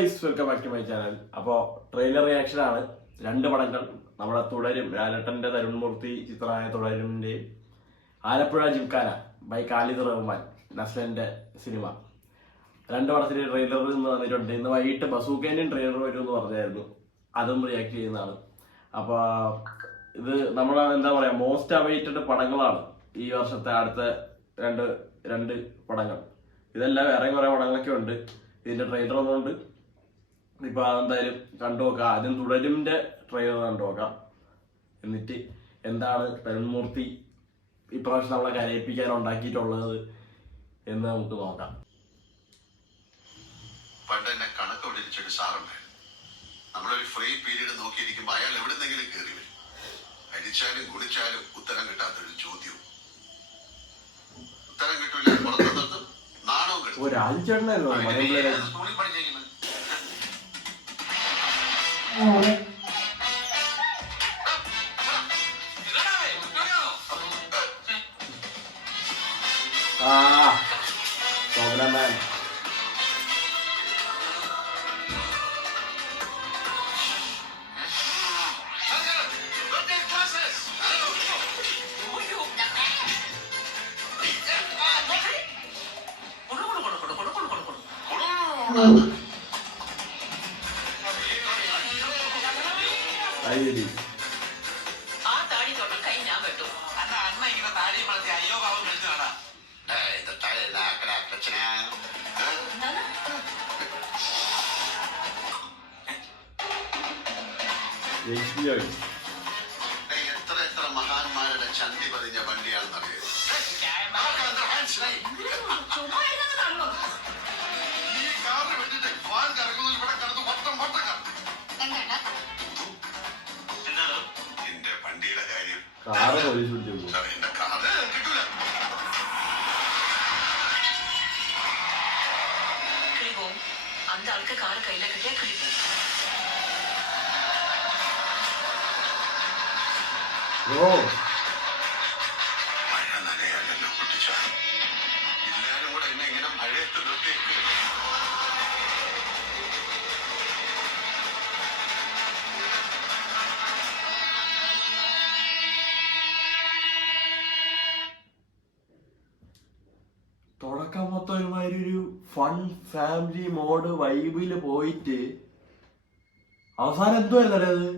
Guys, welcome back to my channel. അപ്പോൾ trailer reaction ആണ്. രണ്ട് പടങ്ങൾ നമ്മളെ തുടരും, ലാലേട്ടന്റെ തരുൺമൂർത്തി ചിത്രമായ തുടരുമിന്റെയും ആലപ്പുഴ ജിംഖാന ബൈ ഖാലിദ് റഹ്മാൻ നസ്ലന്റെ സിനിമ. രണ്ട് പടത്തിന്റെ ട്രെയിലർ ഇന്ന് വന്നിട്ടുണ്ട്. ഇന്ന് വൈകിട്ട് ബസൂക്കേന്റെയും ട്രെയിലർ വരുമെന്ന് പറഞ്ഞായിരുന്നു, അതും റിയാക്ട് ചെയ്യുന്നതാണ്. അപ്പൊ ഇത് നമ്മളെ എന്താ പറയാ, മോസ്റ്റ് അവൈറ്റഡ് പടങ്ങളാണ് ഈ വർഷത്തെ. അടുത്ത രണ്ട് പടങ്ങൾ ഇതെല്ലാം വേറെ കുറെ പടങ്ങളൊക്കെ ഉണ്ട്. ഇതിന്റെ ട്രെയിലർ ഒന്നുകൊണ്ട് ഇപ്പൊ എന്തായാലും കണ്ടു നോക്കാം. ആദ്യം തുടരുമിന്റെ ട്രെയിലർ കണ്ടു നോക്കാം, എന്നിട്ട് എന്താണ് തരുൺമൂർത്തി ഇപ്രാവശ്യം നമ്മളെ കരയിപ്പിക്കാൻ ഉണ്ടാക്കിയിട്ടുള്ളത് എന്ന് നമുക്ക് നോക്കാം. പണ്ട് എന്നെ കണക്ക് പിടിച്ചൊരു സാറുണ്ടായിരുന്നു. നമ്മളൊരു ഫ്രീ പീരീഡ് നോക്കിയിരിക്കുമ്പോ അയാൾ എവിടുന്നെങ്കിലും കയറി വരും. അടിച്ചാലും കുടിച്ചാലും ഉത്തരം കിട്ടാത്തൊരു ചോദ്യവും. ഉത്തരം കിട്ടൂല, പുറത്തു നിർത്തും, നാണവും കിട്ടും. സ്കൂളിൽ പഠിച്ചിരിക്കുന്നത് എത്ര മഹാന്മാരുടെ ചന്തി പതിഞ്ഞ വണ്ടിയാണെന്നറിയോ ഈ കാറിന് വേണ്ടിട്ട് വാൻ കറങ്ങുന്ന ഇവിടെ കിടന്ന് വട്ടം എന്റെ വണ്ടിയുടെ കാര്യം എന്റെ കാറ് കിട്ടൂല. அந்த ஆளுக்கு கார் கையில கட்டியா கிழிப்போம். മഴ നനയാലല്ലോ കുട്ടിച്ച. എല്ലാരും കൂടെ എന്നെ ഇങ്ങനെ മഴയത്ത് നിർത്തിയേക്ക്. തുടക്കം മൊത്തം ഒരുമാതിരി ഒരു ഫൺ ഫാമിലി മോഡ് വൈബില് പോയിട്ട് അവസാനം എന്തുവായിരുന്നു അത്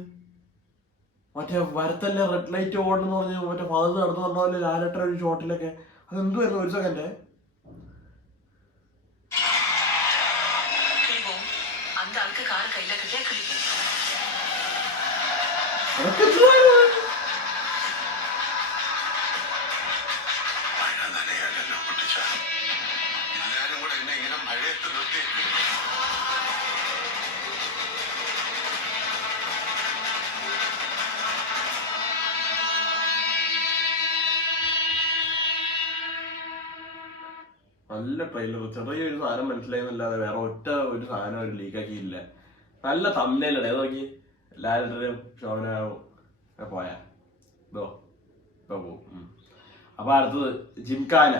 മറ്റേ വരത്തല്ലേ റെഡ് ലൈറ്റ് ഓടുന്നു പറഞ്ഞ് മറ്റേ ഫാദർ നടന്നു പറഞ്ഞ ലാലേട്ട ഒരു ഷോട്ടിലൊക്കെ അതെന്തുവായിരുന്നു ഒരു സെക്കൻഡ്. മഴ നനയാലല്ലോ കുട്ടിച്ച. എല്ലാരും കൂടെ എന്നെ ഇങ്ങനെ മഴയത്ത് നിർത്തിയേക്ക്. നല്ല ട്രെയിലർ, ചെറിയൊരു സാധനം മനസ്സിലായെന്നല്ലാതെ വേറെ ഒരു സാധനം ഒരു ലീക്കാക്കിയില്ല. നല്ല തമ്മിലല്ലേ നോക്കി, ലാലേട്ടനും ഷോനാവും പോയാ ഇതോ ഇപ്പൊ പോവും. അപ്പൊ അടുത്തത് ജിംഖാന.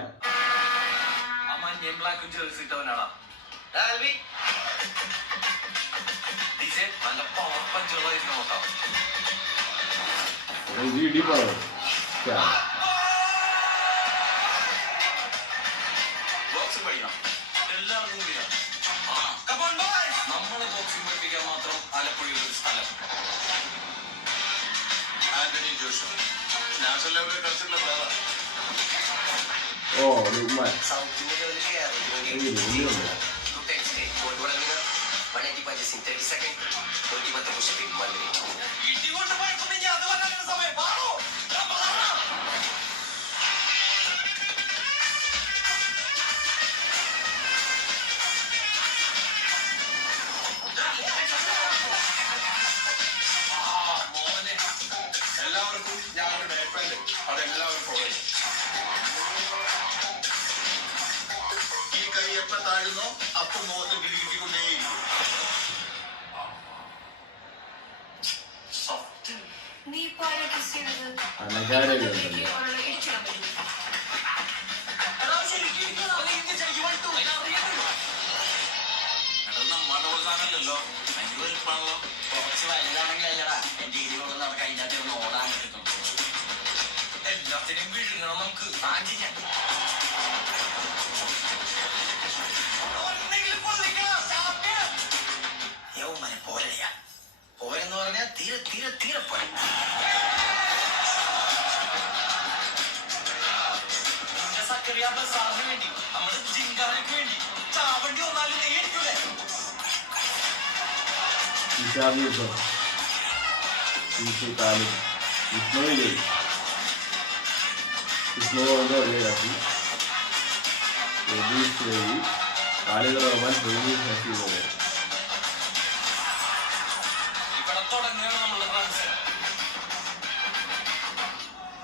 ഇടി പറഞ്ഞു നമ്മളെ ബോക്സിംഗ് പഠിപ്പിക്കാൻ മാത്രം ആലപ്പുഴയിൽ ഒരു സ്ഥലം. ആന്റണി ജോഷു നാഷണൽ ലെവലിൽ കളിച്ചിട്ടുള്ള പ്ലെയർ. എല്ലാവർക്കും ഞാനൊരു ഡയപ്പൻഡ്, അതെല്ലാവരും ഫോളോ ചെയ്യും. ഈ കൈ എപ്പ താഴുന്നോ അപ്പം മുഖത്ത് കിടികിട്ടിക്കൊണ്ടേയിരിക്കും. മഴ അല്ലല്ലോ ഭയങ്കര വലിപ്പാണല്ലോ. കുറച്ച് വലുതാണെങ്കിലല്ലടാ എന്റെ ഇതിലൂടെ നടക്കാൻ അതിനകത്ത് ഒന്ന് ഓടാൻ കിട്ടും. എല്ലാത്തിനും വീഴുങ്ങണം നമുക്ക്. ആഞ്ചിക്കാൻ യൗമനെ പോലെയാ. പോരെന്ന് പറഞ്ഞാൽ തീരെ തീരെ തീരെ പോരെ. സാറിന് വേണ്ടി നമ്മുടെ ജിങ്കാനക്ക് വേണ്ടി ചാവണ്ടി വന്നാലും നീ എടുക്കൂലേ? വിഷ്ണുവില്ലേ വിഷ്ണുവിന്റെ അറിയാക്കി കാലിദ് റഹ്മാൻ ഇവിടെ തുടങ്ങുകയാണ് നമ്മള് ട്രാൻസ്ഫർ.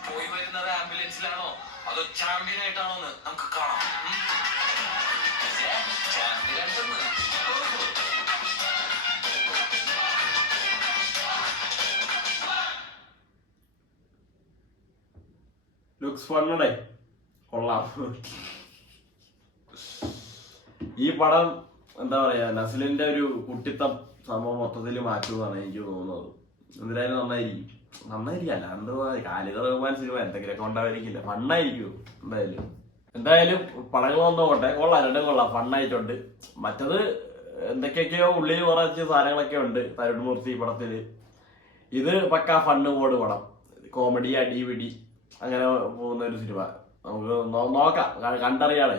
പോയി വരുന്നത് ആംബുലൻസിലാണോ അതോ ചാമ്പ്യൻ ആയിട്ടാണോന്ന് നമുക്ക് കാണാം. ചാമ്പ്യൻ ആയിട്ടൊന്ന് ലുക്സ് ഫണ്ണേ കൊള്ളാം. ഈ പടം എന്താ പറയാ നസ്ലിന്റെ ഒരു കുട്ടിത്തം സംഭവം മൊത്തത്തിൽ മാറ്റുമെന്നാണ് എനിക്ക് തോന്നുന്നത്. എന്തായാലും നന്നായിരിക്കല്ല എന്തോ കാലിദ് റഹ്മാൻ സിനിമ എന്തെങ്കിലുമൊക്കെ ഉണ്ടായിരിക്കില്ല, ഫണ്ണായിരിക്കും എന്തായാലും പടങ്ങൾ വന്നോട്ടെ. കൊള്ളാം, രണ്ടും കൊള്ളാം, ഫണ്ണായിട്ടുണ്ട്. മറ്റത് എന്തൊക്കെയൊക്കെയോ ഉള്ളിൽ കുറച്ച് സാധനങ്ങളൊക്കെ ഉണ്ട് തരുൺമൂർത്തി പടത്തില്. ഇത് പക്കാ ഫണ്ണ് മോഡ് പടം, കോമഡി അടിപിടി അങ്ങനെ പോകുന്ന ഒരു സിനിമ. നമുക്ക് നോക്കാം, കണ്ടറിയാതെ.